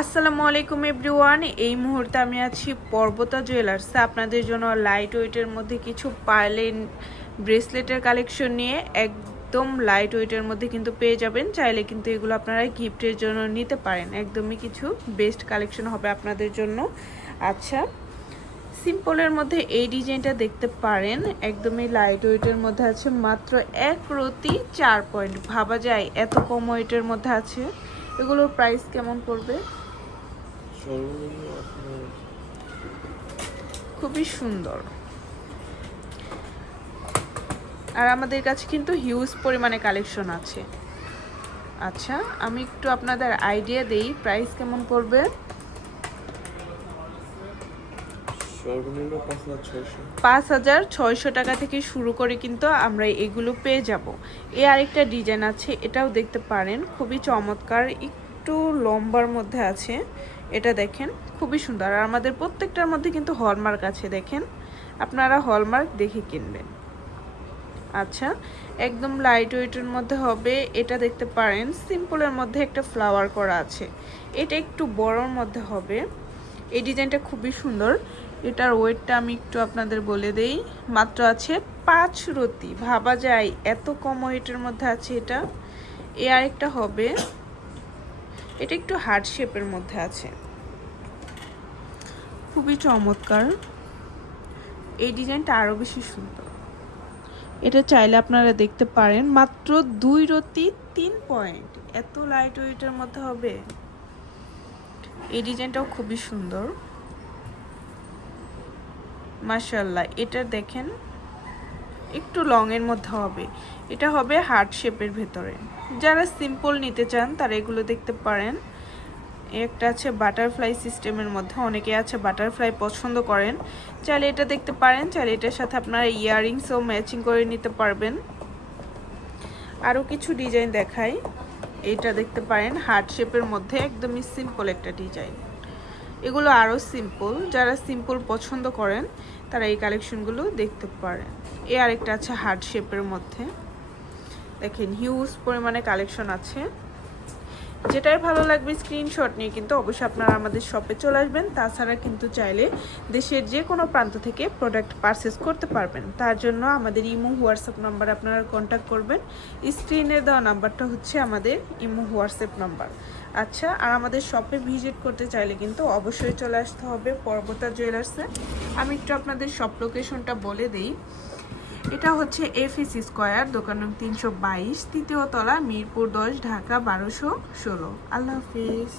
আসসালামু আলাইকুম এভরিওয়ান। এই মুহূর্তে আমি আছি পর্বতা জুয়েলার্সে আপনাদের জন্য লাইট ওয়েটের মধ্যে কিছু পার্লের ব্রেসলেটের কালেকশন নিয়ে একদম লাইট ওয়েটের মধ্যে কিন্তু পেয়ে যাবেন। চাইলে কিন্তু এগুলো আপনারা গিফটের জন্য নিতে পারেন। একদমই কিছু বেস্ট কালেকশন হবে আপনাদের জন্য। আচ্ছা, সিম্পলের মধ্যে এই ডিজাইনটা দেখতে পারেন, একদমই লাইট ওয়েটের মধ্যে আছে, মাত্র 1 রতি 4 পয়েন্ট। ভাবা যায় এত কম ওয়েটের মধ্যে আছে। এগুলোর প্রাইস কেমন পড়বে? খুবই সুন্দর। আর আমাদের কাছে কিন্তু হিউজ পরিমাণে কালেকশন আছে। আচ্ছা, আমি একটু আপনাদের আইডিয়া দেই প্রাইস কেমন পড়বে। 5,600 টাকা থেকে শুরু করে কিন্তু আমরা এগুলো পেয়ে যাব। আরেকটা ডিজাইন আছে, এটাও দেখতে পারেন, খুবই চমৎকার, একটু লম্বার মধ্যে আছে। এটা দেখেন, খুবই সুন্দর। আর আমাদের প্রত্যেকটার মধ্যে কিন্তু হলমার্ক আছে, দেখেন, আপনারা হলমার্ক দেখে কিনবেন। আচ্ছা, একদম লাইট ওয়েটের মধ্যে হবে। এটা দেখতে পারেন, সিম্পলের মধ্যে একটা ফ্লাওয়ার করা আছে। এটা একটু বড়র মধ্যে হবে। এই ডিজাইনটা খুবই সুন্দর। এটার ওয়েটটা আমি একটু আপনাদের বলে দেই, মাত্র আছে 5 রতি। ভাবা যায় এত কম ওয়েটের মধ্যে আছে এটা। আরেকটা হবে, এটা একটু হার্ট শেপের মধ্যে আছে, খুবই চমৎকার। এই ডিজাইনটা আরও বেশি সুন্দর। এটা চাইলে আপনারা দেখতে পারেন, মাত্র 2 রতি 3 পয়েন্ট। এত লাইট ওয়েটের মধ্যে হবে। এই ডিজাইনটাও খুবই সুন্দর, মাশাআল্লাহ। এটা দেখেন, একটু লং এর মধ্যে হবে। এটা হবে হার্ট শেপের ভেতরে। যারা সিম্পল নিতে চান তারা এগুলো দেখতে পারেন। একটা আছে বাটারফ্লাই সিস্টেমের মধ্যে, অনেকে আছে বাটারফ্লাই পছন্দ করেন, চাইলে এটা দেখতে পারেন। চাইলে এটার সাথে আপনারা ইয়াররিংসও ম্যাচিং করে নিতে পারবেন। আরও কিছু ডিজাইন দেখাই। এটা দেখতে পারেন হার্ট শেপের মধ্যে, একদমই সিম্পল একটা ডিজাইন। এগুলো আরও সিম্পল, যারা সিম্পল পছন্দ করেন তারা এই কালেকশনগুলো দেখতে পারেন। আরেকটা আছে হার্ট শেপের মধ্যে, দেখেন হিউজ পরিমাণে কালেকশন আছে। যেটাই ভালো লাগবে স্ক্রিনশট নিয়ে কিন্তু অবশ্যই আপনারা আমাদের শপে চলে আসবেন। তাছাড়া কিন্তু চাইলে দেশের যে কোনো প্রান্ত থেকে প্রোডাক্ট পারচেস করতে পারবেন। তার জন্য আমাদের ইমো হোয়াটসঅ্যাপ নাম্বার আপনারা কন্ট্যাক্ট করবেন। স্ক্রিনে দেওয়া নাম্বারটা হচ্ছে আমাদের ইমো হোয়াটসঅ্যাপ নাম্বার। আচ্ছা, আর আমাদের শপে ভিজিট করতে চাইলে কিন্তু অবশ্যই চলে আসতে হবে পর্বতা জুয়েলার্সে। আমি একটু আপনাদের শপ লোকেশনটা বলে দিই। এটা হচ্ছে FEC স্কয়ার, দোকান নং 322, তৃতীয় তলা, মিরপুর 10, ঢাকা 1216। আল্লাহ হাফিজ।